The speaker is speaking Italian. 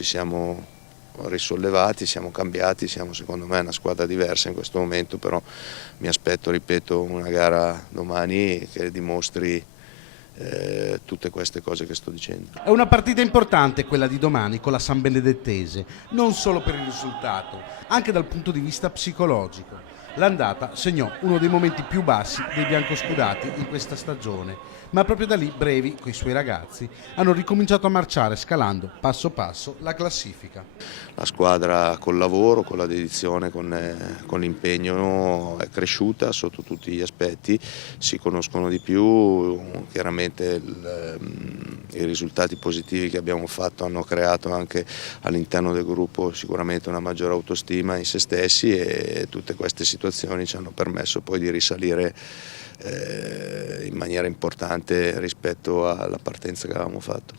ci siamo risollevati, siamo cambiati, siamo secondo me una squadra diversa in questo momento, però mi aspetto, ripeto, una gara domani che dimostri tutte queste cose che sto dicendo. È una partita importante quella di domani con la San Benedettese, non solo per il risultato, anche dal punto di vista psicologico. L'andata segnò uno dei momenti più bassi dei biancoscudati in questa stagione, ma proprio da lì Brevi, coi suoi ragazzi, hanno ricominciato a marciare scalando passo passo la classifica. La squadra col lavoro, con la dedizione, con l'impegno è cresciuta sotto tutti gli aspetti, si conoscono di più, chiaramente i risultati positivi che abbiamo fatto hanno creato anche all'interno del gruppo sicuramente una maggiore autostima in se stessi e tutte queste situazioni ci hanno permesso poi di risalire in maniera importante rispetto alla partenza che avevamo fatto.